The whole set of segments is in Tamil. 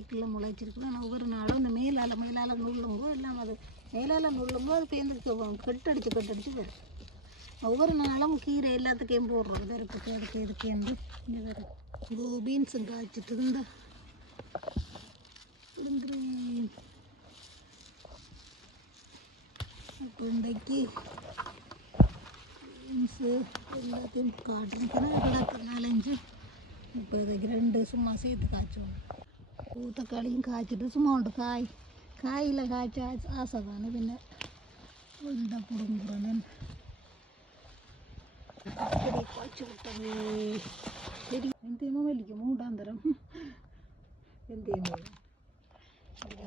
வாய்க்குள்ளே முளைச்சிருக்கு. ஆனால் ஒவ்வொரு நாளும் இந்த மேலால் நுள்ளுங்கோ எல்லாம் அது மேலால் நுள்ளுங்கோ அது பேருந்து கட்டடிச்சு வரும். ஒவ்வொரு நாளும் கீரை எல்லாத்துக்கும் போடுறோம். இதுக்கு வந்து இங்கே வரும். இதோ பீன்ஸும் காய்ச்சிட்டு இருந்தா அப்போ இன்றைக்கு பீன்ஸு எல்லாத்தையும் காட்டுறதுன்னா கிடக்கு 4-5. இப்போ இதுக்கு 2 சும்மா சேர்த்து காய்ச்சுவோம். தக்காளியும் காய்ச்சிட்டு சும்மா உண்டு காயில் காய்ச்ச ஆசை தானே. பின்ன இந்த புடுங்குறேன் காய்ச்சி விட்டது. சரி வெந்தயமும் வெளிக்கும் 3ஆம் தரம் வெந்தயம்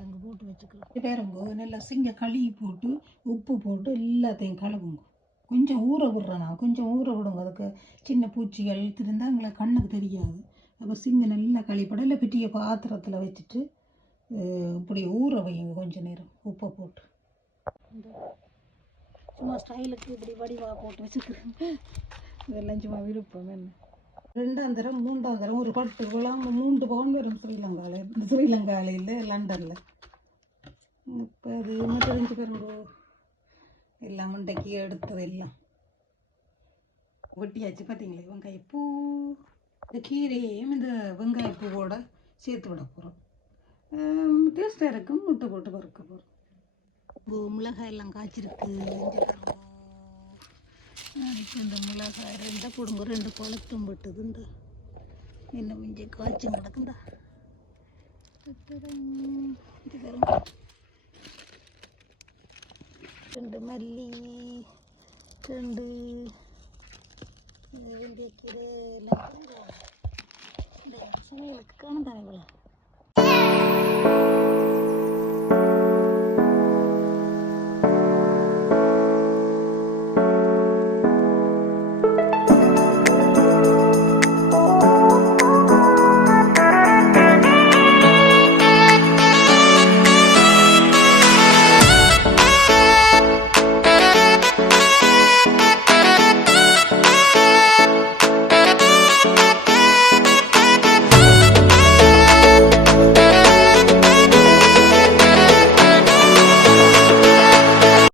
அங்கே போட்டு வச்சுக்கலாம். பேருங்கோ நல்லா சிங்க கழுவி போட்டு உப்பு போட்டு எல்லாத்தையும் கழுவுங்க. கொஞ்சம் ஊற விடுறேன் நான். கொஞ்சம் ஊற விடுங்க. அதுக்கு சின்ன பூச்சிகள் இருந்தால் எங்களுக்கு கண்ணுக்கு தெரியாது. அப்போ சிங்க நல்லா கழிப்பட இல்லை பெட்டிய பாத்திரத்தில் வச்சுட்டு இப்படி ஊற வைங்க கொஞ்சம் நேரம் உப்பை போட்டு. சும்மா ஸ்டைலுக்கு இப்படி வடிவாக போட்டு வச்சுக்கிறேன். இதெல்லாம் சும்மா விருப்பம் என்ன. 2ஆம் தரம் 3ஆம் தரம் ஒரு 10 குழாம் 3 பவுன் வரும் ஸ்ரீலங்காவில் இல்லை லண்டனில். இப்போ அது என்ன தெரிஞ்சு பாருங்க. எல்லாம் முண்டைக்கு எடுத்தது எல்லாம் வெட்டியாச்சு. பார்த்தீங்களா வெங்காயப்பூ. இந்த கீரையையும் இந்த வெங்காயப்பூவோட சேர்த்து விட போகிறோம். டேஸ்ட்டாக இருக்கும். முட்டை போட்டு வறுக்க போகிறோம். மிளகாய் எல்லாம் காய்ச்சிருக்கு. அதுக்கு இந்த மிளகாய் 2 போடுங்க. 2 குளத்தும் போட்டுது. இந்த என்ன மிஞ்சி காய்ச்சி கிடக்குந்தா. இது பாருங்க 2 மல்லி 2 வெந்தயக்கீரை எல்லாம் இந்த சமையலுக்கு காணும் தானே.